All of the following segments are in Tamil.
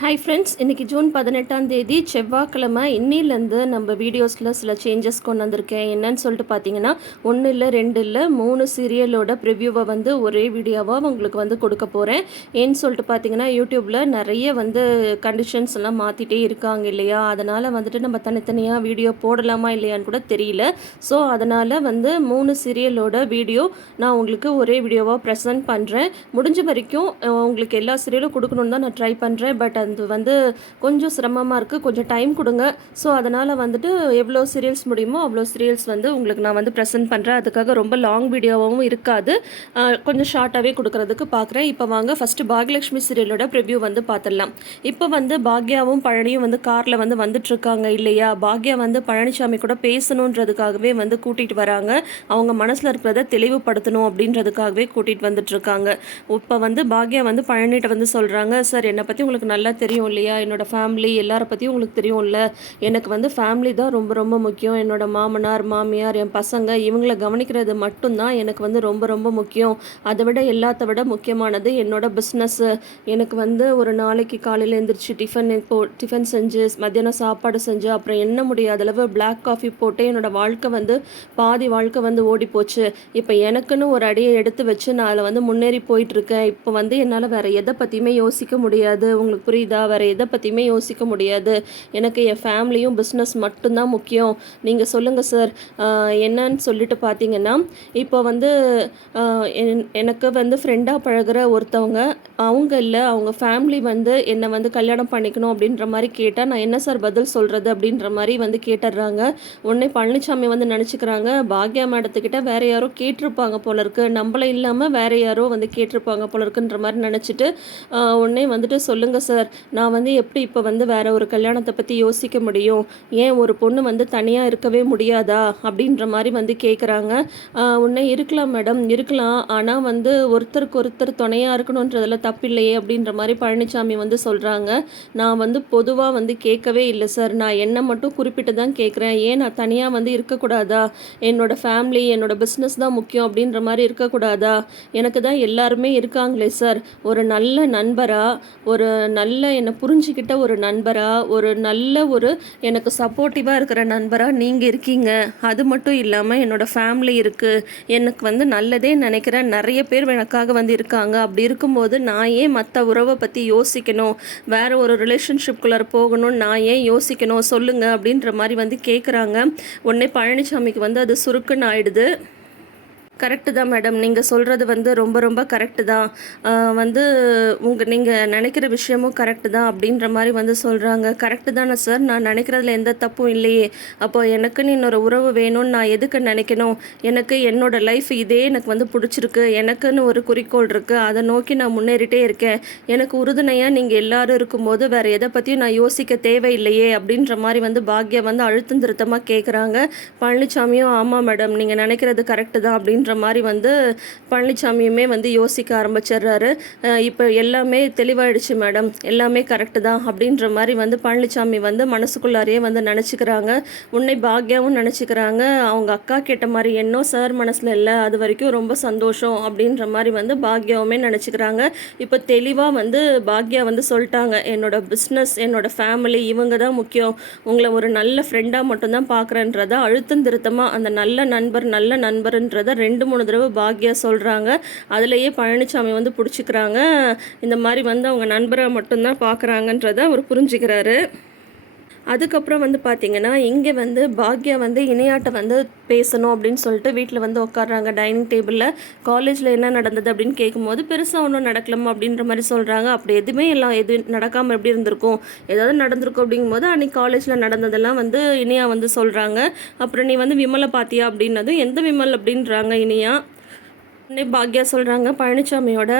ஹாய் ஃப்ரெண்ட்ஸ், இன்றைக்கி ஜூன் 18ஆம் தேதி செவ்வாய்க்கிழமை. இன்னிலேருந்து நம்ம வீடியோஸில் சில சேஞ்சஸ் கொண்டு வந்திருக்கேன். என்னன்னு சொல்லிட்டு பார்த்தீங்கன்னா, 1 இல்லை 2 இல்லை 3 சீரியலோட ப்ரிவ்யூவை வந்து ஒரே வீடியோவாக உங்களுக்கு வந்து கொடுக்க போகிறேன். ஏன்னு சொல்லிட்டு பார்த்தீங்கன்னா, யூடியூப்பில் நிறைய வந்து கண்டிஷன்ஸ் எல்லாம் மாற்றிட்டே இருக்காங்க இல்லையா? அதனால் வந்துட்டு நம்ம தனித்தனியாக வீடியோ போடலாமா இல்லையான்னு கூட தெரியல. ஸோ அதனால் வந்து 3 சீரியலோட வீடியோ நான் உங்களுக்கு ஒரே வீடியோவாக ப்ரெசென்ட் பண்ணுறேன். முடிஞ்ச வரைக்கும் உங்களுக்கு எல்லா சீரியலும் கொடுக்கணுன்னு தான் நான் ட்ரை பண்ணுறேன். பட் அது வந்து கொஞ்சம் சிரமமாக இருக்குது. கொஞ்சம் டைம் கொடுங்க. ஸோ அதனால் வந்துட்டு எவ்வளோ சீரியல்ஸ் முடியுமோ அவ்வளோ சீரியல்ஸ் வந்து உங்களுக்கு நான் வந்து ப்ரெசென்ட் பண்ணுறேன். அதுக்காக ரொம்ப லாங் வீடியோவாகவும் இருக்காது, கொஞ்சம் ஷார்ட்டாகவே கொடுக்குறதுக்கு பார்க்குறேன். இப்போ வாங்க ஃபஸ்ட்டு பாக்யலட்சுமி சீரியலோட ப்ரிவ்யூ வந்து பார்த்துடலாம். இப்போ வந்து பாக்யாவும் பழனியும் வந்து காரில் வந்து வந்துட்டுருக்காங்க இல்லையா? பாக்யா வந்து பழனிசாமி கூட பேசணுன்றதுக்காகவே வந்து கூட்டிகிட்டு வராங்க. அவங்க மனசில் இருக்கிறத தெளிவுபடுத்தணும் அப்படின்றதுக்காகவே கூட்டிகிட்டு வந்துட்டுருக்காங்க. இப்போ வந்து பாக்யா வந்து பழனிகிட்ட வந்து சொல்கிறாங்க, சார் என்னை பற்றி உங்களுக்கு நல்லா தெரியும் இல்லையா? என்னோடய ஃபேமிலி எல்லாரை பற்றியும் உங்களுக்கு தெரியும்ல. எனக்கு வந்து ஃபேமிலி தான் ரொம்ப ரொம்ப முக்கியம். என்னோடய மாமனார் மாமியார் என் பசங்க இவங்கள கவனிக்கிறது மட்டும்தான் எனக்கு வந்து ரொம்ப ரொம்ப முக்கியம். அதை விட எல்லாத்த விட முக்கியமானது என்னோடய பிஸ்னஸ்ஸு. எனக்கு வந்து ஒரு நாளைக்கு காலையில் எழுந்திரிச்சு டிஃபன் செஞ்சு மத்தியானம் சாப்பாடு செஞ்சு அப்புறம் என்ன முடியாத அளவு பிளாக் காஃபி போட்டு என்னோடய வாழ்க்கை வந்து பாதி வாழ்க்கை வந்து ஓடி போச்சு. இப்போ எனக்குன்னு ஒரு அடியை எடுத்து வச்சு நான் அதில் வந்து முன்னேறி போயிட்டுருக்கேன். இப்போ வந்து என்னால் வேறு எதை பற்றியுமே யோசிக்க முடியாது. உங்களுக்கு புரியுதா? வேறு எதை பற்றியுமே யோசிக்க முடியாது. எனக்கு என் ஃபேமிலியும் பிஸ்னஸ் மட்டும்தான் முக்கியம். நீங்கள் சொல்லுங்கள் சார், என்னன்னு சொல்லிட்டு பார்த்தீங்கன்னா, இப்போ வந்து எனக்கு வந்து ஃப்ரெண்டாக பழகிற ஒருத்தவங்க அவங்க இல்லை, அவங்க ஃபேமிலி வந்து என்னை வந்து கல்யாணம் பண்ணிக்கணும் அப்படின்ற மாதிரி கேட்டால் நான் என்ன சார் பதில் சொல்கிறது அப்படின்ற மாதிரி வந்து கேட்டுடுறாங்க. உடனே பழனிசாமி வந்து நினச்சிக்கிறாங்க, பாக்யா மேடத்துக்கிட்ட வேறு யாரோ கேட்டிருப்பாங்க போல இருக்கு, நம்மள இல்லாமல் வேறு யாரோ வந்து கேட்டிருப்பாங்க போல இருக்குன்ற மாதிரி நினச்சிட்டு உடனே வந்துட்டு சொல்லுங்கள் சார், நான் வந்து எப்படி இப்போ வந்து வேற ஒரு கல்யாணத்தை பற்றி யோசிக்க முடியும்? ஏன் ஒரு பொண்ணு வந்து தனியாக இருக்கவே முடியாதா அப்படின்ற மாதிரி வந்து கேட்குறாங்க. உடனே இருக்கலாம் மேடம், இருக்கலாம், ஆனால் வந்து ஒருத்தருக்கு ஒருத்தர் துணையாக இருக்கணுன்றதில் தப்பில்லையே அப்படின்ற மாதிரி பழனிசாமி வந்து சொல்கிறாங்க. நான் வந்து பொதுவாக வந்து கேட்கவே இல்லை சார், நான் என்னை மட்டும் குறிப்பிட்டு தான் கேட்குறேன். ஏன் நான் தனியாக வந்து இருக்கக்கூடாதா? என்னோட ஃபேமிலி என்னோட பிஸ்னஸ் தான் முக்கியம் அப்படின்ற மாதிரி இருக்கக்கூடாதா? எனக்கு தான் எல்லாருமே இருக்காங்களே சார். ஒரு நல்ல நண்பராக, ஒரு நல்ல என்னை புரிஞ்சுக்கிட்ட ஒரு நண்பராக, ஒரு எனக்கு சப்போர்ட்டிவாக இருக்கிற நண்பராக நீங்கள் இருக்கீங்க. அது மட்டும் இல்லாமல் என்னோடய ஃபேமிலி இருக்குது, எனக்கு வந்து நல்லதே நினைக்கிற நிறைய பேர் எனக்காக வந்து இருக்காங்க. அப்படி இருக்கும்போது நான் ஏன் மற்ற உறவை பற்றி யோசிக்கணும்? வேறு ஒரு ரிலேஷன்ஷிப்குள்ளே போகணும்னு நான் ஏன் யோசிக்கணும் சொல்லுங்கள் அப்படின்ற மாதிரி வந்து கேட்குறாங்க. உடனே பழனிசாமிக்கு வந்து அது சுருக்குன்னு ஆயிடுது. கரெக்டு தான் மேடம், நீங்கள் சொல்கிறது வந்து ரொம்ப ரொம்ப கரெக்டு தான். வந்து நீங்கள் நினைக்கிற விஷயமும் கரெக்டு தான் அப்படின்ற மாதிரி வந்து சொல்கிறாங்க. கரெக்டு தானே சார், நான் நினைக்கிறதுல எந்த தப்பும் இல்லையே. அப்போ எனக்குன்னு இன்னொரு உறவு வேணும்னு நான் எதுக்கு நினைக்கணும்? எனக்கு என்னோடய லைஃப் இதே எனக்கு வந்து பிடிச்சிருக்கு. எனக்குன்னு ஒரு குறிக்கோள் இருக்குது, அதை நோக்கி நான் முன்னேறிட்டே இருக்கேன். எனக்கு உறுதுணையாக நீங்கள் எல்லோரும் இருக்கும்போது வேறு எதை பற்றியும் நான் யோசிக்க தேவையில்லையே அப்படின்ற மாதிரி வந்து பாக்யா வந்து அழுத்தம் திருத்தமாக கேட்குறாங்க. பழனிசாமியும் ஆமாம் மேடம், நீங்கள் நினைக்கிறது கரெக்டு தான் அப்படின்ற மாதிரி வந்து பழனிசாமியுமே வந்து யோசிக்க ஆரம்பிச்சிடுறாரு. இப்போ எல்லாமே தெளிவாயிடுச்சு மேடம், எல்லாமே கரெக்டு தான் அப்படின்ற மாதிரி வந்து பழனிசாமி வந்து மனசுக்குள்ளாரையே வந்து நினச்சிக்கிறாங்க. உன்னை பாக்யாவும் நினச்சிக்கிறாங்க. அவங்க அக்கா கேட்ட மாதிரி என்னோ சார் மனசில் இல்லை, அது வரைக்கும் ரொம்ப சந்தோஷம் அப்படின்ற மாதிரி வந்து பாக்யாவுமே நினச்சிக்கிறாங்க. இப்போ தெளிவாக வந்து பாக்யா வந்து சொல்லிட்டாங்க, என்னோடய பிஸ்னஸ் என்னோடய ஃபேமிலி இவங்க தான் முக்கியம். உங்களை ஒரு நல்ல ஃப்ரெண்டாக மட்டும்தான் பார்க்குறேன்றதை அழுத்தம் திருத்தமாக அந்த நல்ல நண்பர்ன்றதை 2-3 தடவை பாக்யா சொல்கிறாங்க. அதுலேயே பழனிசாமி வந்து பிடிச்சிக்கிறாங்க. இந்த மாதிரி வந்து அவங்க நண்பராக மட்டும்தான் பார்க்குறாங்கன்றதை அவர் புரிஞ்சுக்கிறாரு. அதுக்கப்புறம் வந்து பார்த்திங்கன்னா, இங்கே வந்து பாக்யா வந்து இணையாட்ட வந்து பேசணும் அப்படின்னு சொல்லிட்டு வீட்டில் வந்து உட்காடுறாங்க டைனிங் டேபிளில். காலேஜில் என்ன நடந்தது அப்படின்னு கேட்கும்போது பெருசாக ஒன்றும் நடக்கலாமா அப்படின்ற மாதிரி சொல்கிறாங்க. அப்படி எது நடக்காமல் எப்படி இருந்திருக்கும், ஏதாவது நடந்திருக்கும் அப்படிங்கும்போது அன்றைக்கி காலேஜில் நடந்ததெல்லாம் வந்து இனியா வந்து சொல்கிறாங்க. அப்புறம் நீ வந்து விமலை பார்த்தியா அப்படின்னதும் எந்த விமல் அப்படின்றாங்க இனியா. உடனே பாக்யா சொல்கிறாங்க, பழனிசாமியோட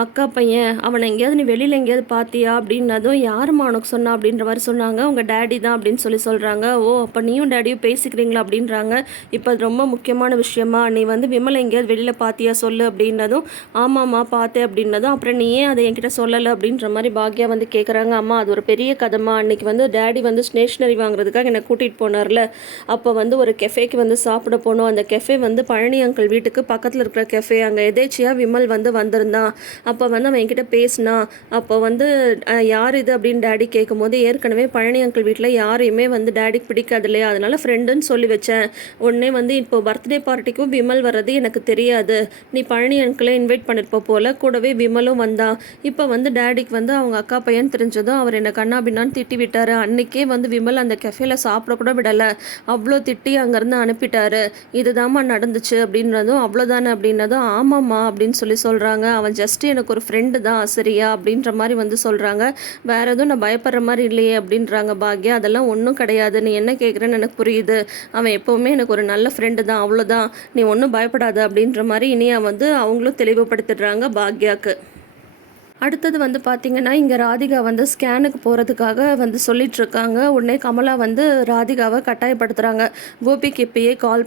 அக்கா பையன், அவனை எங்கேயாவது நீ வெளியில் எங்கேயாவது பார்த்தியா அப்படின்னதும் யாரும்மா உனக்கு சொன்னா அப்படின்ற மாதிரி சொன்னாங்க. உங்கள் டேடி தான் அப்படின்னு சொல்கிறாங்க. ஓ, அப்போ நீயும் டேடியும் பேசிக்கிறீங்களா அப்படின்றாங்க. இப்போ அது ரொம்ப முக்கியமான விஷயமா, நீ வந்து விமலை எங்கேயாவது வெளியில் பார்த்தியா சொல்லு அப்படின்னதும் ஆமாம்மா பார்த்தேன் அப்படின்னதும் அப்புறம் நீ ஏன் அதை என்கிட்ட சொல்லலை அப்படின்ற மாதிரி பாக்யா வந்து கேட்குறாங்க. அம்மா அது ஒரு பெரிய கதைமா, அன்றைக்கி வந்து டேடி வந்து ஸ்டேஷ்னரி வாங்குறதுக்காக என்னை கூட்டிகிட்டு போனார்ல, அப்போ வந்து ஒரு கெஃபேக்கு வந்து சாப்பிட போனோம். அந்த கெஃபே வந்து பழனி அங்கிள் வீட்டுக்கு பக்கத்தில் இருக்கிற கெஃபே. அங்கே எதேச்சியாக விமல் வந்து வந்திருந்தான். அப்போ வந்து அவன் என்கிட்ட பேசினான். அப்போ வந்து யார் இது அப்படின்னு டேடி கேட்கும்போது, ஏற்கனவே பழனி அங்கிள் வீட்டில் யாரையுமே வந்து டேடிக்கு பிடிக்காது இல்லையா, அதனால் ஃப்ரெண்டுன்னு சொல்லி வச்சேன். உடனே வந்து இப்போ பர்த்டே பார்ட்டிக்கும் விமல் வர்றது எனக்கு தெரியாது, நீ பழனி அங்கிளை இன்வைட் பண்ணிருப்ப போல், கூடவே விமலும் வந்தான். இப்போ வந்து டேடிக்கு வந்து அவங்க அக்கா பையன் தெரிஞ்சதும் அவர் என்னை கண்ணாபின்னான்னு திட்டி விட்டார். அன்றைக்கே வந்து விமல் அந்த கெஃபேல சாப்பிட கூட விடலை, அவ்வளோ திட்டி அங்கேருந்து அனுப்பிட்டாரு. இதுதாம்மா நடந்துச்சு அப்படின்றதும், அவ்வளோதானே அப்படின்னதும், ஆமாம்மா அப்படின்னு சொல்லி சொல்கிறாங்க. அவன் ஜஸ்ட் எனக்கு ஒரு ஃப்ரெண்டு தான் சரியா அப்படின்ற மாதிரி வந்து சொல்கிறாங்க. வேறு எதுவும் நான் பயப்படுற மாதிரி இல்லையே அப்படின்றாங்க பாக்யா. அதெல்லாம் ஒன்றும் கிடையாது, நீ என்ன கேட்குறேன்னு எனக்கு புரியுது, அவன் எப்போவுமே எனக்கு ஒரு நல்ல ஃப்ரெண்டு தான், அவ்வளோதான், நீ ஒன்றும் பயப்படாத அப்படின்ற மாதிரி இனியா வந்து அவங்களும் தெளிவுபடுத்திடுறாங்க பாக்யாவுக்கு. அடுத்தது வந்து பார்த்திங்கன்னா, இங்கே ராதிகா வந்து ஸ்கேனுக்கு போகிறதுக்காக வந்து சொல்லிகிட்ருக்காங்க. உடனே கமலா வந்து ராதிகாவை கட்டாயப்படுத்துகிறாங்க. கோபிக்கு இப்பயே கால்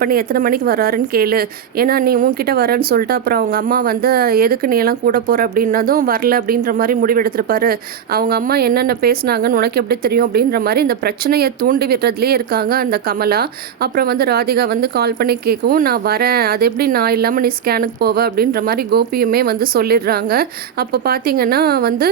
பண்ணி எத்தனை மணிக்கு வராருன்னு கேளு, ஏன்னா நீ உன்கிட்ட வரேன்னு சொல்லிட்டு அப்புறம் அவங்க அம்மா வந்து எதுக்கு நீ எல்லாம் கூட போகிற அப்படின்னதும் வரல அப்படின்ற மாதிரி முடிவெடுத்திருப்பாரு. அவங்க அம்மா என்னென்ன பேசினாங்கன்னு உனக்கு எப்படி தெரியும் அப்படின்ற மாதிரி இந்த பிரச்சனையை தூண்டி விடுறதுலேயே இருக்காங்க அந்த கமலா. அப்புறம் வந்து ராதிகா வந்து கால் பண்ணி கேட்கவும், நான் வரேன், அது எப்படி நான் இல்லாமல் நீ ஸ்கேனுக்கு போவ அப்படின்ற மாதிரி கோபியுமே வந்து சொல்லிடுறாங்க. அப்போ பார்த்தீங்கன்னா வந்து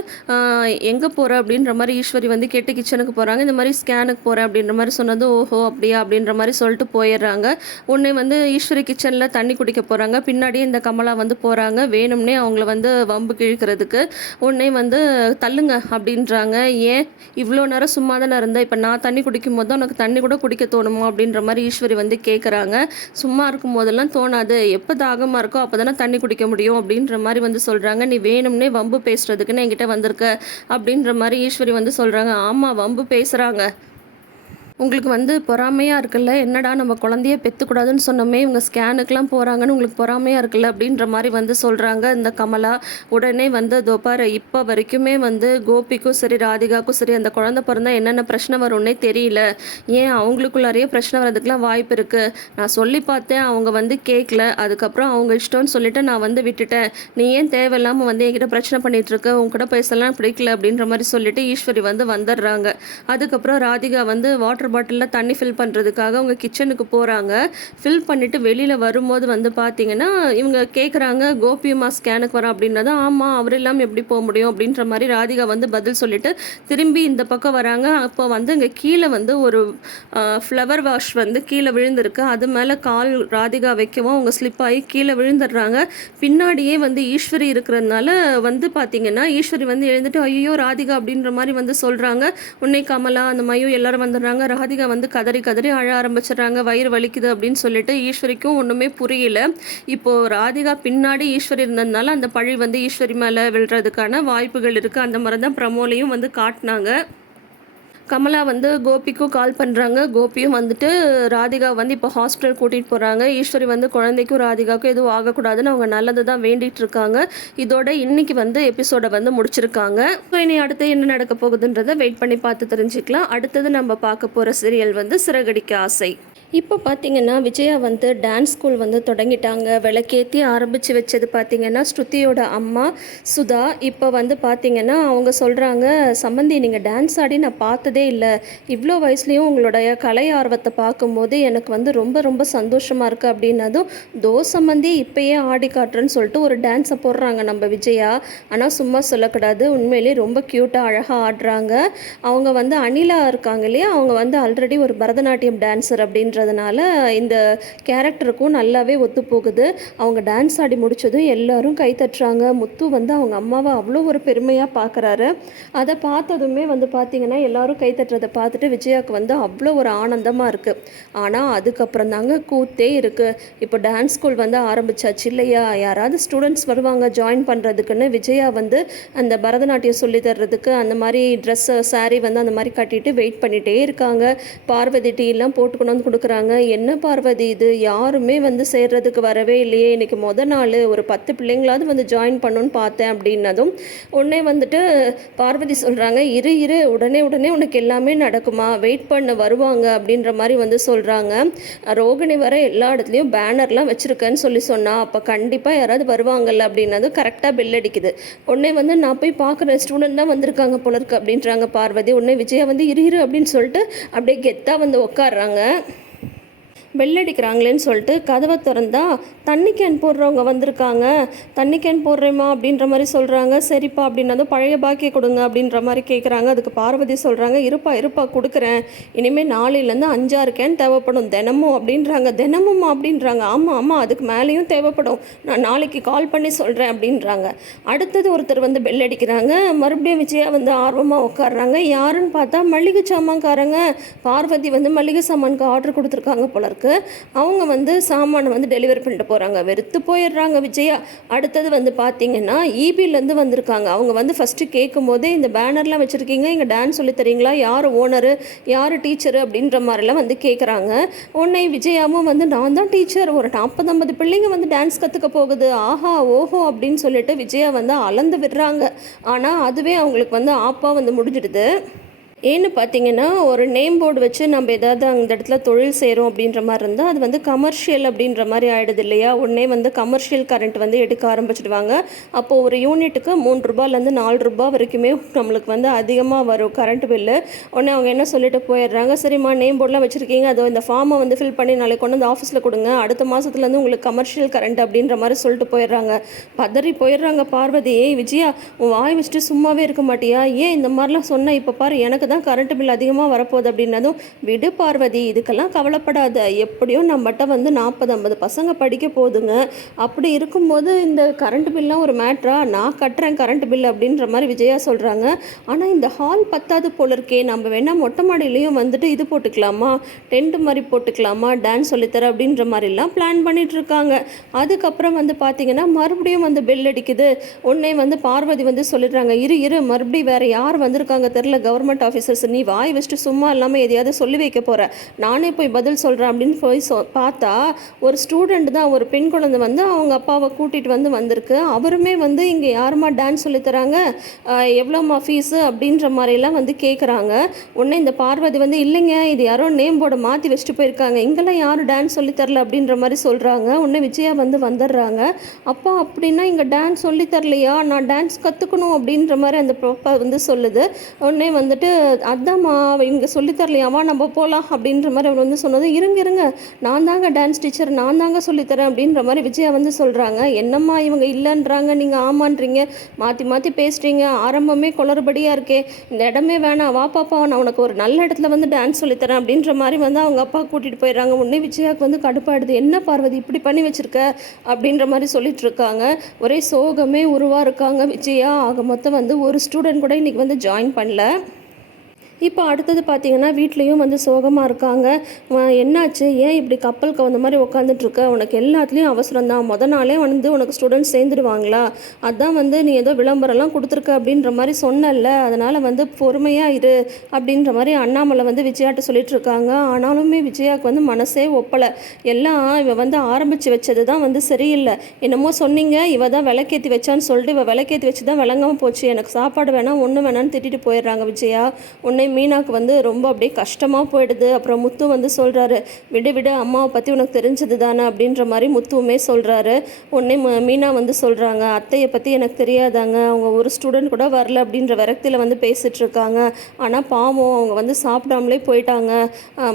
எங்கே போகிற அப்படின்ற மாதிரி ஈஸ்வரி வந்து கேட்டு கிச்சனுக்கு போகிறாங்க. இந்த மாதிரி ஸ்கேனுக்கு போகிறேன் அப்படின்ற மாதிரி சொன்னது, ஓஹோ அப்படியா அப்படின்ற மாதிரி சொல்லிட்டு போயிடுறாங்க. உடனே வந்து ஈஸ்வரி கிச்சனில் தண்ணி குடிக்க போகிறாங்க. பின்னாடியே இந்த கமலா வந்து போகிறாங்க, வேணும்னே அவங்கள வந்து வம்பு கிழிக்கிறதுக்கு. உடனே வந்து தள்ளுங்க அப்படின்றாங்க. ஏன் இவ்வளோ நேரம் சும்மா தானே இருந்தேன், இப்போ நான் தண்ணி குடிக்கும் போது தான் உனக்கு தண்ணி கூட குடிக்க தோணுமா அப்படின்ற மாதிரி ஈஸ்வரி வந்து கேட்குறாங்க. சும்மா இருக்கும் போதெல்லாம் தோணாது, எப்போ தாகமாக இருக்கோ அப்போ தானே தண்ணி குடிக்க முடியும் அப்படின்ற மாதிரி வந்து சொல்கிறாங்க. நீ வேணும்னே வம்பு பேசுறதுக்குன்னு என்கிட்ட வந்திருக்க அப்படின்ற மாதிரி ஈஸ்வரி வந்து சொல்கிறாங்க. ஆமாம், வம்பு பேசுகிறாங்க, உங்களுக்கு வந்து பொறாமையாக இருக்குல்ல, என்னடா நம்ம குழந்தைய பெற்றுக்கூடாதுன்னு சொன்னோமே, இவங்க ஸ்கேனுக்கெலாம் போகிறாங்கன்னு உங்களுக்கு பொறாமையாக இருக்குல்ல அப்படின்ற மாதிரி வந்து சொல்கிறாங்க இந்த கமலா. உடனே வந்து தோப்பார், இப்போ வரைக்குமே வந்து கோபிக்கும் சரி ராதிகாவுக்கும் சரி அந்த குழந்தை பிறந்தா என்னென்ன பிரச்சனை வரும்னே தெரியல, ஏன் அவங்களுக்குள்ளாரையே பிரச்சனை வர்றதுக்கெலாம் வாய்ப்பு இருக்குது, நான் சொல்லி பார்த்தேன் அவங்க வந்து கேட்கல, அதுக்கப்புறம் அவங்க இஷ்டம்னு சொல்லிவிட்டு நான் வந்து விட்டுட்டேன், நீ ஏன் தேவையில்லாமல் வந்து என்கிட்ட பிரச்சனை பண்ணிகிட்ருக்க, உங்ககிட்ட பேசலாம் பிடிக்கல அப்படின்ற மாதிரி சொல்லிவிட்டு ஈஸ்வரி வந்து வந்துடுறாங்க. அதுக்கப்புறம் ராதிகா வந்து வாட்டர் பாட்டிலில் தண்ணி ஃபில் பண்ணுறதுக்காக அவங்க கிச்சனுக்கு போகிறாங்க. ஃபில் பண்ணிவிட்டு வெளியில் வரும்போது வந்து பார்த்திங்கன்னா இவங்க கேட்குறாங்க, கோபியம்மா ஸ்கேனுக்கு வரோம் அப்படின்னது. ஆமாம், அவர் இல்லாமல் எப்படி போக முடியும் அப்படின்ற மாதிரி ராதிகா வந்து பதில் சொல்லிவிட்டு திரும்பி இந்த பக்கம் வராங்க. அப்போ வந்து இங்கே கீழே வந்து ஒரு ஃப்ளவர் வாஷ் வந்து கீழே விழுந்திருக்கு. அது மேலே கால் ராதிகா வைக்கவும் அவங்க ஸ்லிப் ஆகி கீழே விழுந்துடுறாங்க. பின்னாடியே வந்து ஈஸ்வரி இருக்கிறதுனால வந்து பார்த்திங்கன்னா ஈஸ்வரி வந்து எழுந்துட்டு ஐயோ ராதிகா அப்படின்ற மாதிரி வந்து சொல்கிறாங்க. உன்னை கமலா அந்த மையோ எல்லாரும் வந்துடுறாங்க. ராதிகா வந்து கதறி அழ ஆரம்பிச்சிடுறாங்க, வயிறு வலிக்குது அப்படின்னு சொல்லிட்டு. ஈஸ்வரிக்கும் ஒன்றுமே புரியல. இப்போது ராதிகா பின்னாடி ஈஸ்வரி இருந்ததுனால அந்த பழி வந்து ஈஸ்வரி மேலே விழுறதுக்கான வாய்ப்புகள் இருக்குது. அந்த மாதிரி தான் ப்ரமோலையும் வந்து காட்டினாங்க. கமலா வந்து கோபிக்கும் கால் பண்ணுறாங்க. கோபியும் வந்துட்டு ராதிகா வந்து இப்போ ஹாஸ்பிட்டல் கூட்டிகிட்டு போகிறாங்க. ஈஸ்வரி வந்து குழந்தைக்கும் ராதிகாவுக்கும் எதுவும் ஆகக்கூடாதுன்னு அவங்க நல்லது தான் வேண்டிகிட்டு இருக்காங்க. இதோட இன்னைக்கு வந்து எபிசோடை வந்து முடிச்சிருக்காங்க. ஸோ இனி அடுத்து என்ன நடக்க போகுதுன்றதை வெயிட் பண்ணி பார்த்து தெரிஞ்சுக்கலாம். அடுத்தது நம்ம பார்க்க போகிற சீரியல் வந்து சிறகடிக்க ஆசை. இப்போ பார்த்திங்கன்னா விஜயா வந்து டான்ஸ் ஸ்கூல் வந்து தொடங்கிட்டாங்க. விளக்கேற்றி ஆரம்பித்து வச்சது பார்த்திங்கன்னா ஸ்ருதியோட அம்மா சுதா. இப்போ வந்து பார்த்திங்கன்னா அவங்க சொல்கிறாங்க, சம்மந்தி நீங்கள் டான்ஸ் ஆடி நான் பார்த்ததே இல்லை, இவ்வளோ வயசுலேயும் உங்களுடைய கலை ஆர்வத்தை பார்க்கும்போது எனக்கு வந்து ரொம்ப ரொம்ப சந்தோஷமாக இருக்குது அப்படின்னதும், சம்மந்தி இப்போயே ஆடி காட்டுறேன்னு சொல்லிட்டு ஒரு டான்ஸை போடுறாங்க நம்ம விஜயா. ஆனால் சும்மா சொல்லக்கூடாது, உண்மையிலேயே ரொம்ப க்யூட்டாக அழகாக ஆடுறாங்க. அவங்க வந்து அனிலா இருக்காங்க இல்லையா, அவங்க வந்து ஆல்ரெடி ஒரு பரதநாட்டியம் டான்ஸர் அப்படின்ற அதனால இந்த கேரக்டருக்கும் நல்லாவே ஒத்து போகுது. அவங்க டான்ஸ் ஆடி முடிச்சதும் எல்லாரும் கை தட்டுறாங்க. முத்து வந்து அவங்க அம்மாவை அவ்வளோ ஒரு பெருமையாக பார்க்குறாரு. அதை பார்த்ததுமே வந்து பார்த்திங்கன்னா எல்லாரும் கை தட்டுறதை பார்த்துட்டு விஜயாவுக்கு வந்து அவ்வளோ ஒரு ஆனந்தமாக இருக்குது. ஆனால் அதுக்கப்புறம் தாங்க கூத்தே இருக்குது. இப்போ டான்ஸ் ஸ்கூல் வந்து ஆரம்பிச்சாச்சு இல்லையா, யாராவது ஸ்டூடெண்ட்ஸ் வருவாங்க ஜாயின் பண்ணுறதுக்குன்னு விஜயா வந்து அந்த பரதநாட்டியம் சொல்லி தர்றதுக்கு அந்த மாதிரி ட்ரெஸ்ஸு சாரீ வந்து அந்த மாதிரி கட்டிட்டு வெயிட் பண்ணிகிட்டே இருக்காங்க. பார்வதி டீலாம் போட்டுக்கணும் வந்து கொடுக்குறாங்க. என்ன பார்வதி இது, யாருமே வந்து சேர்றதுக்கு வரவே இல்லையே, இன்னைக்கு நாள் ஒரு 10 பிள்ளைங்களாவது வந்து ஜாயின் பண்ணணும்னு பார்த்தேன் அப்படின்னதும் உடனே வந்துட்டு பார்வதி சொல்கிறாங்க, இரு உடனே உனக்கு எல்லாமே நடக்குமா, வெயிட் பண்ண வருவாங்க அப்படின்ற மாதிரி வந்து சொல்கிறாங்க. ரோகிணி வர எல்லா இடத்துலையும் பேனர்லாம் வச்சுருக்கேன்னு சொல்லி சொன்னால் அப்போ கண்டிப்பாக யாராவது வருவாங்கல்ல அப்படின்னதும் கரெக்டாக பெல் அடிக்குது. உடனே வந்து நான் போய் பார்க்குறேன், ஸ்டூடெண்ட் தான் வந்திருக்காங்க போல இருக்கு அப்படின்றாங்க பார்வதி. உடனே விஜயா வந்து இரு அப்படின்னு சொல்லிட்டு அப்படியே கெத்தாக வந்து உட்காடுறாங்க. பெல் அடிக்கிறாங்களேன்னு சொல்லிட்டு கதவை திறந்தா தண்ணி கேன் போடுறவங்க வந்திருக்காங்க. தண்ணி கேன் போடுறேம்மா அப்படின்ற மாதிரி சொல்கிறாங்க. சரிப்பா அப்படின்னதும் பழைய பாக்கியை கொடுங்க அப்படின்ற மாதிரி கேட்குறாங்க. அதுக்கு பார்வதி சொல்கிறாங்க, இருப்பா கொடுக்குறேன், இனிமேல் நாளையிலேருந்து 5-6 கேன் தேவைப்படும் தினமும் அப்படின்றாங்க. தினமும்மா அப்படின்றாங்க. ஆமாம் அதுக்கு மேலேயும் தேவைப்படும், நான் நாளைக்கு கால் பண்ணி சொல்கிறேன் அப்படின்றாங்க. அடுத்தது ஒருத்தர் வந்து பெல் அடிக்கிறாங்க. மறுபடியும் விஜயா வந்து ஆர்வமாக உட்காடுறாங்க. யாருன்னு பார்த்தா மளிகை சாமான்காரங்க. பார்வதி வந்து மளிகை சாமானுக்கு ஆர்டர் கொடுத்துருக்காங்க போல இருக்கு. அவங்க வந்து சாமானை வந்து டெலிவரி பண்ணிட்டு போகிறாங்க. வெறுத்து போயிடுறாங்க விஜயா. அடுத்தது வந்து பார்த்திங்கன்னா ஈபிலேருந்து வந்திருக்காங்க. அவங்க வந்து ஃபஸ்ட்டு கேட்கும் போதே இந்த பேனர்லாம் வச்சுருக்கீங்க, இங்கே டான்ஸ் சொல்லி தரீங்களா, யார் ஓனரு யார் டீச்சரு அப்படின்ற மாதிரிலாம் வந்து கேட்குறாங்க. உடனே விஜயாவும் வந்து நான் தான் டீச்சர், ஒரு 40-50 பிள்ளைங்க வந்து டான்ஸ் கற்றுக்க போகுது, ஆஹா ஓஹோ அப்படின்னு சொல்லிட்டு விஜயா வந்து அளந்து விடுறாங்க. ஆனால் அதுவே அவங்களுக்கு வந்து ஆப்பாக வந்து முடிஞ்சிடுது. ஏன்னு பார்த்தீங்கன்னா ஒரு நேம் போர்டு வச்சு நம்ம ஏதாவது அந்த இடத்துல தொழில் செய்கிறோம் அப்படின்ற மாதிரி இருந்தால் அது வந்து கமர்ஷியல் அப்படின்ற மாதிரி ஆகிடுது இல்லையா. உடனே வந்து கமர்ஷியல் கரண்ட் வந்து எடுக்க ஆரம்பிச்சிடுவாங்க. அப்போது ஒரு யூனிட்டுக்கு 3 ரூபாயிலேருந்து 4 ரூபா வரைக்குமே நம்மளுக்கு வந்து அதிகமாக வரும் கரண்ட் பில்லு. உடனே அவங்க என்ன சொல்லிட்டு போயிடுறாங்க, சரிம்மா நேம் போர்டெலாம் வச்சுருக்கீங்க, அதோ இந்த ஃபார்மை வந்து ஃபில் பண்ணி நாளைக்கு கொண்டு வந்து ஆஃபீஸில் கொடுங்க, அடுத்த மாதத்துலேருந்து உங்களுக்கு கமர்ஷியல் கரண்ட் அப்படின்ற மாதிரி சொல்லிட்டு போயிடுறாங்க. பதறி போயிடுறாங்க பார்வதி. விஜயா உன் வாய் வச்சுட்டு சும்மாவே இருக்க மாட்டியா, ஏன் இந்த மாதிரிலாம் சொன்ன, இப்போ பாரு எனக்கு தான் கரண்ட் பில் அதிகமாக வரப்போகுது அப்படின்னதும், விடு பார்வதி இதுக்கெல்லாம் கவலைப்படாத, எப்படியும் நம்மகிட்ட வந்து 40-50 பசங்க படிக்க போகுதுங்க, அப்படி இருக்கும்போது இந்த கரண்ட் பில்லாம் ஒரு மேட்ரா, நான் கட்டுறேன் கரண்ட் பில் அப்படின்ற மாதிரி விஜயா சொல்கிறாங்க. ஆனால் இந்த ஹால் பத்தாது போல இருக்கே, நம்ம வேணால் மொட்டை மாடியிலையும் வந்துட்டு இது போட்டுக்கலாமா, டென்ட் மாதிரி போட்டுக்கலாமா, டான்ஸ் சொல்லித்தர அப்படின்ற மாதிரிலாம் பிளான் பண்ணிட்டு இருக்காங்க. அதுக்கப்புறம் வந்து பார்த்திங்கன்னா மறுபடியும் வந்து பெல் அடிக்குது. உடனே வந்து பார்வதி வந்து சொல்லிடுறாங்க, இரு மறுபடியும் வேறு யார் வந்திருக்காங்க தெரில, கவர்மெண்ட் ஆஃபீஸர்ஸ், நீ வாய் வச்சுட்டு சும்மா இல்லாமல் எதையாவது சொல்லி வைக்க போகிற, நானே போய் பதில் சொல்கிறேன் அப்படின்னு போய் பார்த்தா ஒரு ஸ்டூடெண்ட் தான், ஒரு பெண் குழந்தை வந்து அவங்க அப்பாவை கூட்டிகிட்டு வந்திருக்கு. அவருமே வந்து இங்கே யாருமா டான்ஸ் சொல்லித்தராங்க, எவ்வளோமா ஃபீஸு அப்படின்ற மாதிரிலாம் வந்து கேட்குறாங்க. உடனே இந்த பார்வதி வந்து இல்லைங்க இது யாரோ நேம் போர்டை மாற்றி வச்சுட்டு போயிருக்காங்க, இங்கெல்லாம் யாரும் டான்ஸ் சொல்லித்தரல அப்படின்ற மாதிரி சொல்கிறாங்க. உடனே விஜயா வந்து வந்துடுறாங்க. அப்போ அப்படின்னா இங்கே டான்ஸ் சொல்லித்தரலையா, நான் டான்ஸ் கற்றுக்கணும் அப்படின்ற மாதிரி அந்த பாப்பா வந்து சொல்லுது. உடனே வந்துட்டு அதாம்மா இங்கே சொல்லித்தரலையாமா, நம்ம போகலாம் அப்படின்ற மாதிரி அவர் வந்து சொன்னது. இருங்க நான் தாங்க டான்ஸ் டீச்சர், நான் தாங்க சொல்லித்தரேன் அப்படின்ற மாதிரி விஜயா வந்து சொல்கிறாங்க. என்னம்மா இவங்க இல்லைன்றாங்க, நீங்கள் ஆமான்றீங்க, மாற்றி பேசுகிறீங்க, ஆரம்பமே குளறுபடியாக இருக்கே, இந்த இடமே வேணாம், வா பாப்பா நான் உனக்கு ஒரு நல்ல இடத்துல வந்து டான்ஸ் சொல்லித்தரேன் அப்படின்ற மாதிரி வந்து அவங்க அப்பா கூட்டிகிட்டு போயிடுறாங்க. உடனே விஜயாவுக்கு வந்து கடுப்பாயிடுது, என்ன பார்வதி இப்படி பண்ணி வச்சுருக்க அப்படின்ற மாதிரி சொல்லிட்டு இருக்காங்க. ஒரே சோகமே உருவாக இருக்காங்க விஜயா. ஆக மொத்தம் வந்து ஒரு ஸ்டூடெண்ட் கூட இன்றைக்கி வந்து ஜாயின் பண்ணல. இப்போ அடுத்தது பார்த்திங்கன்னா வீட்லேயும் வந்து சோகமாக இருக்காங்க. என்னாச்சு, ஏன் இப்படி கப்பல் கவுந்த மாதிரி உட்காந்துட்ருக்க, உனக்கு எல்லாத்துலேயும் அவசரம் தான், நாளே வந்து உனக்கு ஸ்டூடெண்ட்ஸ் சேர்ந்துடுவாங்களா, அதான் வந்து நீ ஏதோ விளம்பரம்லாம் கொடுத்துருக்க அப்படின்ற மாதிரி சொன்னல, அதனால் வந்து பொறுமையாக இரு அப்படின்ற மாதிரி அண்ணாமலை வந்து விஜயாட்ட சொல்லிட்டு இருக்காங்க. ஆனாலுமே விஜயாவுக்கு வந்து மனசே ஒப்பலை. எல்லாம் இவ வந்து ஆரம்பித்து வச்சது தான் வந்து சரியில்லை, என்னமோ சொன்னீங்க இவ தான் விளக்கேற்றி வச்சான்னு சொல்லிட்டு இவ விளக்கேற்றி வச்சு தான் விளங்காமல் போச்சு, எனக்கு சாப்பாடு வேணாம் ஒன்று வேணான்னு திட்டிட்டு போயிடுறாங்க விஜயா. உன்னை மீனாக்கு வந்து ரொம்ப அப்படியே கஷ்டமாக போயிடுது. அப்புறம் முத்து வந்து சொல்கிறாரு, விடு அம்மாவை பற்றி உனக்கு தெரிஞ்சது தானே அப்படின்ற மாதிரி முத்துவுமே சொல்கிறாரு. உடனே மீனா வந்து சொல்கிறாங்க, அத்தையை பற்றி எனக்கு தெரியாதாங்க, அவங்க ஒரு ஸ்டூடெண்ட் கூட வரல அப்படின்ற விரக்தியில் வந்து பேசிகிட்ருக்காங்க, ஆனால் பாவம் அவங்க வந்து சாப்பிடாமலே போயிட்டாங்க,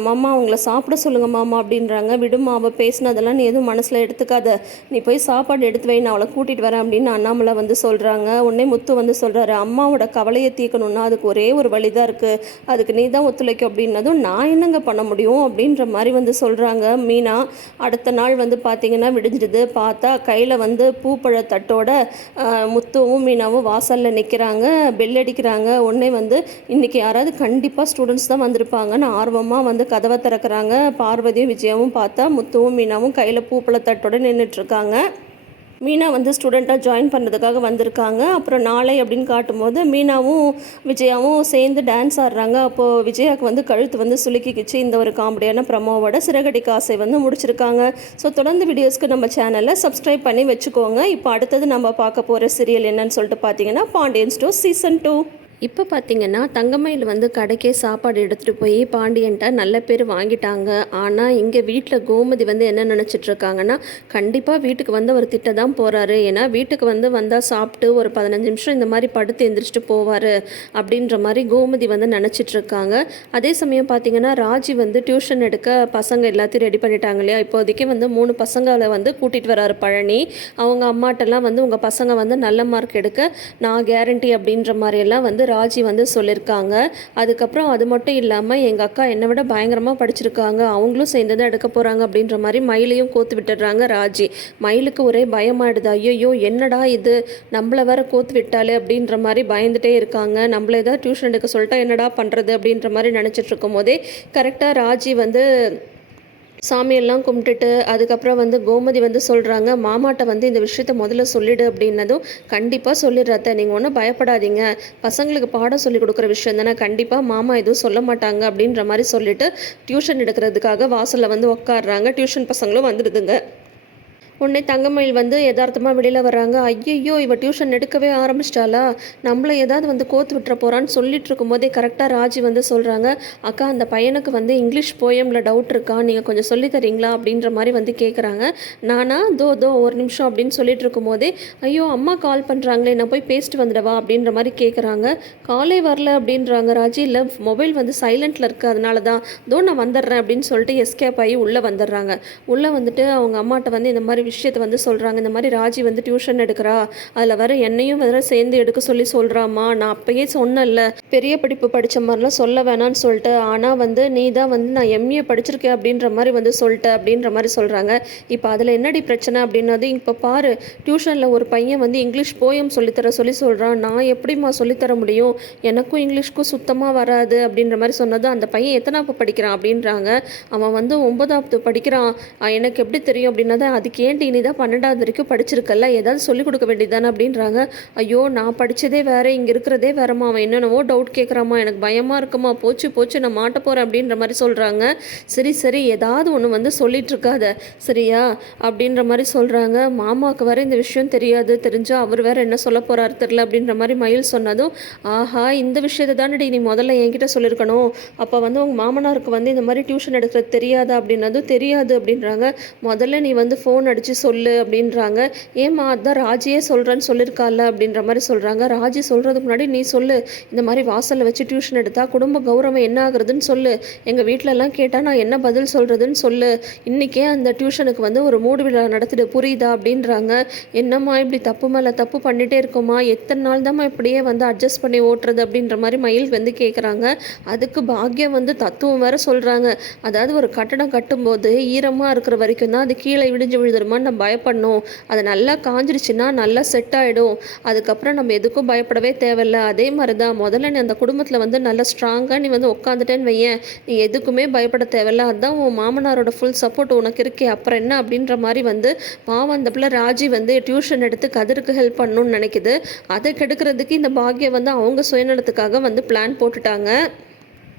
மாமா அவங்கள சாப்பிட சொல்லுங்கள் மாமா அப்படின்றாங்க. விடுமா அவள் பேசினதெல்லாம் நீ எதுவும் மனசில் எடுத்துக்காத, நீ போய் சாப்பாடு எடுத்து வை, நான் அவளை கூட்டிகிட்டு வரேன் அப்படின்னு அண்ணாமலை வந்து சொல்கிறாங்க. உடனே முத்து வந்து சொல்கிறாரு, அம்மாவோட கவலையை தீர்க்கணுன்னா அதுக்கு ஒரே ஒரு வழி தான் இருக்குது, அதுக்கு நீ தான் ஒத்துழைக்கும் அப்படின்னதும் நான் என்னங்க பண்ண முடியும் அப்படின்ற மாதிரி வந்து சொல்கிறாங்க மீனா. அடுத்த நாள் வந்து பார்த்திங்கன்னா விடிஞ்சிடுது. பார்த்தா கையில் வந்து பூப்பழத்தட்டோட முத்துவும் மீனாவும் வாசலில் நிற்கிறாங்க, பெல் அடிக்கிறாங்க. உடனே வந்து இன்றைக்கி யாராவது கண்டிப்பாக ஸ்டூடெண்ட்ஸ் தான் வந்திருப்பாங்கன்னு ஆர்வமாக வந்து கதவை திறக்கிறாங்க. பார்வதியும் விஜயாவும் பார்த்தா முத்துவும் மீனாவும் கையில் பூப்பழத்தட்டோட நின்றுட்டுருக்காங்க. மீனா வந்து ஸ்டூடெண்ட்டாக ஜாயின் பண்ணுறதுக்காக வந்திருக்காங்க. அப்புறம் நாளை அப்படின்னு காட்டும்போது மீனாவும் விஜயாவும் சேர்ந்து டான்ஸ் ஆடுறாங்க. அப்போது விஜயாவுக்கு வந்து கழுத்து வந்து சுலுக்கிக்கிச்சு. இந்த ஒரு காமெடியான ப்ரமோவோட சிறகடிக்க ஆசை வந்து முடிச்சிருக்காங்க. ஸோ தொடர்ந்து வீடியோஸ்க்கு நம்ம சேனலை சப்ஸ்கிரைப் பண்ணி வச்சுக்கோங்க. இப்போ அடுத்தது நம்ம பார்க்க போகிற சீரியல் என்னன்னு சொல்லிட்டு பார்த்தீங்கன்னா பாண்டியன் ஸ்டோர்ஸ் சீசன் 2. இப்போ பார்த்தீங்கன்னா தங்கமயில் வந்து கடைக்கே சாப்பாடு எடுத்துகிட்டு போய் பாண்டியன்ட்ட நல்ல பேர் வாங்கிட்டாங்க. ஆனால் இங்கே வீட்டில் கோமதி வந்து என்ன நினச்சிட்ருக்காங்கன்னா, கண்டிப்பாக வீட்டுக்கு வந்து அவர் திட்ட தான் போகிறாரு. ஏன்னா வீட்டுக்கு வந்தால் சாப்பிட்டு ஒரு 15 நிமிஷம் இந்த மாதிரி படுத்து எந்திரிச்சிட்டு போவார் அப்படின்ற மாதிரி கோமதி வந்து நினச்சிட்ருக்காங்க. அதே சமயம் பார்த்தீங்கன்னா ராஜி வந்து டியூஷன் எடுக்க பசங்க எல்லாத்தையும் ரெடி பண்ணிட்டாங்க இல்லையா. இப்போதைக்கு வந்து 3 பசங்களை வந்து கூட்டிகிட்டு வராரு பழனி. அவங்க அம்மாட்டெல்லாம் வந்து உங்கள் பசங்க வந்து நல்ல மார்க் எடுக்க நான் கேரண்டி அப்படின்ற மாதிரியெல்லாம் வந்து ராஜி வந்து சொல்லியிருக்காங்க. அதுக்கப்புறம் அது மட்டும் இல்லாமல் எங்கள் அக்கா என்னை விட பயங்கரமாக படிச்சிருக்காங்க, அவங்களும் சேர்ந்து தான் எடுக்க போகிறாங்க அப்படின்ற மாதிரி மயிலையும் கோத்து விட்டுடுறாங்க ராஜி. மயிலுக்கு ஒரே பயமாயிடுது. ஐயோ என்னடா இது, நம்மளை வேற கோத்து விட்டாலே அப்படின்ற மாதிரி பயந்துட்டே இருக்காங்க. நம்மள ஏதாவது டியூஷன் எடுக்க சொல்லிட்டா என்னடா பண்ணுறது அப்படின்ற மாதிரி நினச்சிட்டு இருக்கும் போதே கரெக்டாக ராஜி வந்து சாமியெல்லாம் கும்பிட்டுட்டு அதுக்கப்புறம் வந்து கோமதி வந்து சொல்கிறாங்க, மாமாட்ட வந்து இந்த விஷயத்த முதல்ல சொல்லிடு அப்படின்னதும், கண்டிப்பாக சொல்லிடுறத, நீங்கள் ஒன்றும் பயப்படாதீங்க, பசங்களுக்கு பாடம் சொல்லி கொடுக்குற விஷயம் தானே, கண்டிப்பாக மாமா எதுவும் சொல்ல மாட்டாங்க அப்படின்ற மாதிரி சொல்லிட்டு டியூஷன் எடுக்கிறதுக்காக வாசலில் வந்து உட்காடுறாங்க. டியூஷன் பசங்களும் வந்துடுதுங்க. உடனே தங்கமயில் வந்து யதார்த்தமாக வெளியில் வர்றாங்க. ஐயையோ இவ டியூஷன் எடுக்கவே ஆரம்பிச்சிட்டாளா, நம்மளை ஏதாவது வந்து கோத்து விட்டுற போகிறான்னு சொல்லிட்டு இருக்கும்போதே கரெக்டாக ராஜி வந்து சொல்கிறாங்க, அக்கா அந்த பையனுக்கு வந்து இங்கிலீஷ் போயமில் டவுட் இருக்கா, நீங்கள் கொஞ்சம் சொல்லி தரீங்களா அப்படின்ற மாதிரி வந்து கேட்குறாங்க. நானா தோ ஒரு நிமிஷம் அப்படின்னு சொல்லிட்டு இருக்கும்போதே, ஐயோ அம்மா கால் பண்ணுறாங்களே, நான் போய் பேசிட்டு வந்துடவா அப்படின்ற மாதிரி கேட்குறாங்க. காலே வரல அப்படின்றாங்க ராஜி. இல்லை மொபைல் வந்து சைலண்ட்டில் இருக்குது, அதனால தான் நான் வந்துடுறேன் அப்படின்னு சொல்லிட்டு எஸ்கேப் ஆகி உள்ளே வந்துடுறாங்க. உள்ளே வந்துட்டு அவங்க அம்மாட்ட வந்து இந்த மாதிரி விஷயத்தை வந்து சொல்கிறாங்க. இந்த மாதிரி ராஜி வந்து டியூஷன் எடுக்கிறா, அதில் வர என்னையும் வேற சேர்ந்து எடுக்க சொல்லி சொல்கிறாம்மா, நான் அப்பயே சொன்னேன்ல பெரிய படிப்பு படித்த மாதிரிலாம் சொல்ல வேணான்னு சொல்லிட்டு, ஆனால் வந்து நீ தான் வந்து நான் எம்ஏ படிச்சிருக்கேன் அப்படின்ற மாதிரி வந்து சொல்லிட்ட அப்படின்ற மாதிரி சொல்கிறாங்க. இப்போ அதில் என்னடி பிரச்சனை அப்படின்னது, இப்போ பாரு டியூஷனில் ஒரு பையன் வந்து இங்கிலீஷ் போயம் சொல்லித்தர சொல்கிறான், நான் எப்படிம்மா சொல்லித்தர முடியும், எனக்கும் இங்கிலீஷ்க்கும் சுத்தமாக வராது அப்படின்ற மாதிரி சொன்னது. அந்த பையன் எத்தனாவது படிக்கிறான் அப்படின்றாங்க. அவன் வந்து 9வது படிக்கிறான், எனக்கு எப்படி தெரியும் அப்படின்னது. அதுக்கு ஏன் நீ தான் 12வது வரைக்கும் படிச்சிருக்கல, ஏதாவது சொல்லிக் கொடுக்க வேண்டியதானே அப்படின்றாங்க. ஐயோ நான் படித்ததே வேறு, இங்கே இருக்கிறதே வேறம்மா, அவன் என்னென்னவோ டவுட் கேட்குறாம்மா, எனக்கு பயமாக இருக்குமா, போச்சு நான் மாட்ட போகிறேன் அப்படின்ற மாதிரி சொல்கிறாங்க. சரி ஏதாவது ஒன்று வந்து சொல்லிட்டு இருக்காத சரியா அப்படின்ற மாதிரி சொல்கிறாங்க. மாமாவுக்கு வேறு இந்த விஷயம் தெரியாது, தெரிஞ்சால் அவர் வேறு என்ன சொல்ல போகிறாரு தெரில அப்படின்ற மாதிரி மயில் சொன்னதும், ஆஹா இந்த விஷயத்தை தானடி நீ முதல்ல என்கிட்ட சொல்லியிருக்கணும், அப்போ வந்து உங்கள் மாமனாருக்கு வந்து இந்த மாதிரி டியூஷன் எடுக்கிறது தெரியாதா அப்படின்னதும், தெரியாது அப்படின்றாங்க. முதல்ல நீ வந்து ஃபோன் அடித்து சொல்லு அப்படின்றாங்க. ஏம்மா அதான் ராஜியே சொல்கிறேன்னு சொல்லியிருக்கால அப்படின்ற மாதிரி சொல்கிறாங்க. ராஜி சொல்கிறதுக்கு முன்னாடி நீ சொல்லு, இந்த மாதிரி வாசலில் வச்சு டியூஷன் எடுத்தால் குடும்ப கௌரவம் என்ன ஆகுறதுன்னு சொல்லு, எங்கள் வீட்டிலலாம் கேட்டால் நான் என்ன பதில் சொல்கிறதுன்னு சொல்லு, இன்றைக்கே அந்த டியூஷனுக்கு வந்து ஒரு மூடு விழா நடத்திட்டு புரியுதா அப்படின்றாங்க. என்னம்மா இப்படி தப்பு மேலே தப்பு பண்ணிகிட்டே இருக்கோமா, எத்தனை நாள் தான்மா இப்படியே வந்து அட்ஜஸ்ட் பண்ணி ஓட்டுறது அப்படின்ற மாதிரி மயில் வந்து கேட்குறாங்க. அதுக்கு பாக்யம் வந்து தத்துவம் வேறு சொல்கிறாங்க. அதாவது ஒரு கட்டடம் கட்டும்போது ஈரமாக இருக்கிற வரைக்கும் தான் அது கீழே விடிஞ்சு விழுதுருமான்னு நம்ம பயப்படணும், அது நல்லா காஞ்சிருச்சுன்னா நல்லா செட் ஆகிடும், அதுக்கப்புறம் நம்ம எதுக்கும் பயப்படவே தேவையில்லை. அதே மாதிரி தான் முதல்ல நீ அந்த குடும்பத்தில் வந்து நல்லா ஸ்ட்ராங்காக நீ வந்து உட்காந்துட்டேன்னு வையேன், நீ எதுக்குமே பயப்பட தேவையில்லை, அதுதான் உன் மாமனாரோட ஃபுல் சப்போர்ட் உனக்கு இருக்கே, அப்புறம் என்ன அப்படின்ற மாதிரி வந்து பாவம் அந்த பிள்ளை ராஜி வந்து டியூஷன் எடுத்து கதிருக்கு ஹெல்ப் பண்ணணும்னு நினைக்குது. அதை கெடுக்கிறதுக்கு இந்த பாக்யம் வந்து அவங்க சுயநலத்துக்காக வந்து பிளான் போட்டுட்டாங்க.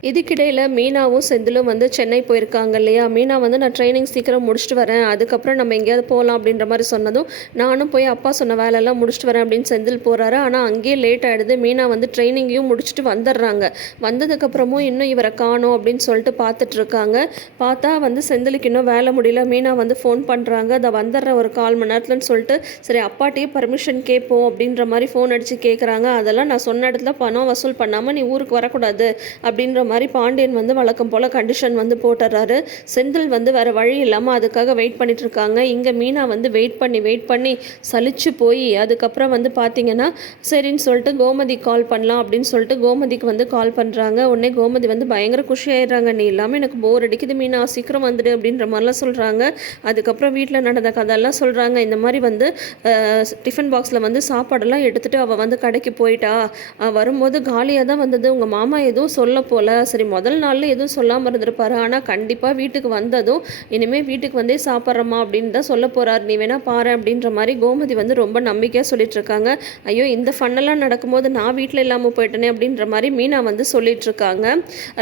இதுக்கிடையில் மீனாவும் செந்திலும் வந்து சென்னை போயிருக்காங்க இல்லையா. மீனா வந்து நான் ட்ரைனிங் சீக்கிரம் முடிச்சுட்டு வரேன், அதுக்கப்புறம் நம்ம எங்கேயாவது போகலாம் அப்படின்ற மாதிரி சொன்னதும், நானும் போய் அப்பா சொன்ன வேலையெல்லாம் முடிச்சுட்டு வரேன் அப்படின்னு செந்தில் போகிறாரு. ஆனால் அங்கேயே லேட் ஆகிடுது. மீனா வந்து ட்ரைனிங்கையும் முடிச்சுட்டு வந்துடுறாங்க. வந்ததுக்கப்புறமும் இன்னும் இவரை காணோம் அப்படின்னு சொல்லிட்டு பார்த்துட்ருக்காங்க. பார்த்தா வந்து செந்திலுக்கு இன்னும் வேலை முடியல. மீனா வந்து ஃபோன் பண்ணுறாங்க, அதை வந்துடுற ஒரு 1/4 மணி நேரத்துலன்னு சொல்லிட்டு, சரி அப்பாட்டையே பர்மிஷன் கேட்போம் அப்படின்ற மாதிரி ஃபோன் அடித்து கேட்குறாங்க. அதெல்லாம் நான் சொன்ன இடத்துல பணம் வசூல் பண்ணாமல் நீ ஊருக்கு வரக்கூடாது அப்படின்ற மாதிரி பாண்டியன் வந்து வழக்கம் போல் கண்டிஷன் வந்து போட்டுறாரு. செந்தில் வந்து வேறு வழி இல்லாமல் அதுக்காக வெயிட் பண்ணிட்டு இருக்காங்க. இங்கே மீனா வந்து வெயிட் பண்ணி சலிச்சு போய் அதுக்கப்புறம் வந்து பார்த்தீங்கன்னா சரின்னு சொல்லிட்டு கோமதி கால் பண்ணலாம் அப்படின்னு சொல்லிட்டு கோமதிக்கு வந்து கால் பண்ணுறாங்க. உடனே கோமதி வந்து பயங்கர குஷி ஆயிடுறாங்க. நீ இல்லாமல் எனக்கு போர் அடிக்குது மீனா, சீக்கிரம் வந்துடு அப்படின்ற மாதிரிலாம் சொல்கிறாங்க. அதுக்கப்புறம் வீட்டில் நடந்த கதையெல்லாம் சொல்கிறாங்க. இந்த மாதிரி வந்து டிஃபன் பாக்ஸில் வந்து சாப்பாடெல்லாம் எடுத்துகிட்டு அவள் வந்து கடைக்கு போயிட்டா, வரும்போது காலியாக தான் வந்தது, உங்கள் மாமா எதுவும் சொல்ல போல சரி முதல் நாளில் எதுவும் சொல்லாமல் இருந்திருப்பாரு. ஆனால் கண்டிப்பாக வீட்டுக்கு வந்ததும் இனிமேல் வீட்டுக்கு வந்தே சாப்பிட்றம்மா அப்படின்னு தான் சொல்ல போகிறார். நீ வேணா பாரு அப்படின்ற மாதிரி கோமதி வந்து ரொம்ப நம்பிக்கையாக சொல்லிட்டு இருக்காங்க. ஐயோ இந்த ஃபன்னெல்லாம் நடக்கும்போது நான் வீட்டில் இல்லாமல் போயிட்டேனே அப்படின்ற மாதிரி மீனா வந்து சொல்லிட்டு இருக்காங்க.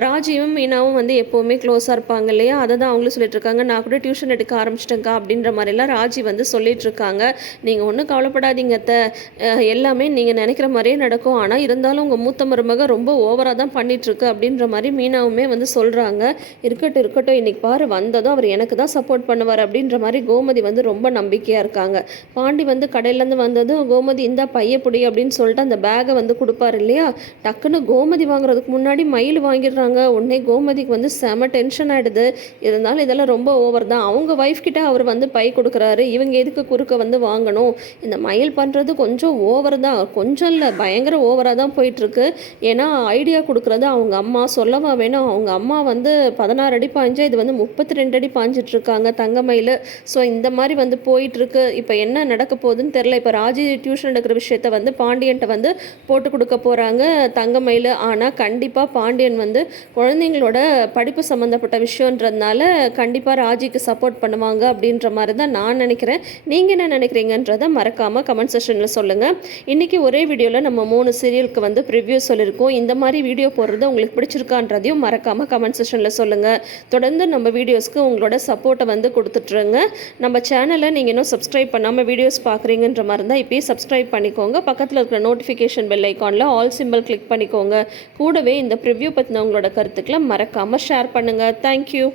ராஜியும் மீனாவும் வந்து எப்போவுமே க்ளோஸாக இருப்பாங்க இல்லையா, அதை தான் அவங்களும் சொல்லிட்டு இருக்காங்க. நான் கூட டியூஷன் எடுக்க ஆரம்பிச்சிட்டேங்க்கா அப்படின்ற மாதிரிலாம் ராஜி வந்து சொல்லிட்டு இருக்காங்க. நீங்கள் ஒன்றும் கவலைப்படாதீங்க அத்தை, எல்லாமே நீங்கள் நினைக்கிற மாதிரியே நடக்கும். ஆனால் இருந்தாலும் உங்கள் மூத்த மருமக ரொம்ப ஓவராக தான் பண்ணிகிட்ருக்கு அப்படின்ற மாதிரி மீனாவுமே வந்து சொல்கிறாங்க. இருக்கட்டும் இருக்கட்டும், இன்றைக்கி பாரு வந்ததும் அவர் எனக்கு தான் சப்போர்ட் பண்ணுவார் அப்படின்ற மாதிரி கோமதி வந்து ரொம்ப நம்பிக்கையாக இருக்காங்க. பாண்டி வந்து கடையிலேருந்து வந்ததும் கோமதி இந்த பையப்புடி அப்படின்னு சொல்லிட்டு அந்த பேகை வந்து கொடுப்பாரு இல்லையா, டக்குன்னு கோமதி வாங்குறதுக்கு முன்னாடி மயில் வாங்கிடுறாங்க. உடனே கோமதிக்கு வந்து செம டென்ஷன் ஆகிடுது. இருந்தாலும் இதெல்லாம் ரொம்ப ஓவர் தான். அவங்க ஒய்ஃப் கிட்ட அவர் வந்து பை கொடுக்குறாரு, இவங்க எதுக்கு குறுக்க வந்து வாங்கணும். இந்த மயில் பண்ணுறது கொஞ்சம் ஓவர் தான், கொஞ்சம் இல்லை பயங்கர ஓவராக தான் போயிட்டுருக்கு. ஏன்னா ஐடியா கொடுக்குறது அவங்க அம்மா சொல்லவா வேணும். அவங்க அம்மா வந்து 16 அடி பாய்ஞ்சா இது வந்து 32 அடி பாய்ஞ்சிட்ருக்காங்க தங்கமயில். ஸோ இந்த மாதிரி வந்து போயிட்டுருக்கு. இப்போ என்ன நடக்க போகுதுன்னு தெரில. இப்போ ராஜி டியூஷன் எடுக்கிற விஷயத்த வந்து பாண்டியன்ட்ட வந்து போட்டு கொடுக்க போகிறாங்க தங்கமயில். ஆனால் கண்டிப்பாக பாண்டியன் வந்து குழந்தைங்களோட படிப்பு சம்மந்தப்பட்ட விஷயன்றதுனால கண்டிப்பாக ராஜிக்கு சப்போர்ட் பண்ணுவாங்க அப்படின்ற மாதிரி தான் நான் நினைக்கிறேன். நீங்கள் என்ன நினைக்கிறீங்கன்றதை மறக்காமல் கமெண்ட் செக்ஷனில் சொல்லுங்கள். இன்றைக்கி ஒரே வீடியோவில் நம்ம 3 சீரியலுக்கு வந்து ப்ரிவ்யூ சொல்லியிருக்கோம். இந்த மாதிரி வீடியோ போடுறது உங்களுக்கு பிடிச்சிருக்கான்றதையும் மறக்காமல் கமெண்ட் செக்ஷனில் சொல்லுங்கள். தொடர்ந்து நம்ம வீடியோஸ்க்கு உங்களோட சப்போர்ட்டை வந்து கொடுத்துட்ருங்க. நம்ம சேனலை நீங்கள் இன்னும் சப்ஸ்கிரைப் பண்ணாமல் வீடியோஸ் பார்க்குறீங்கன்ற மாதிரி இருந்தால் இப்போயே சப்ஸ்கிரைப் பண்ணிக்கோங்க. பக்கத்தில் இருக்கிற நோட்டிஃபிகேஷன் பெல் ஐக்கானில் ஆல் சிம்பிள் கிளிக் பண்ணிக்கோங்க. கூடவே இந்த ப்ரிவ்யூ பற்றின உங்களோட கருத்துக்களை மறக்காமல் ஷேர் பண்ணுங்கள். தேங்க்யூ.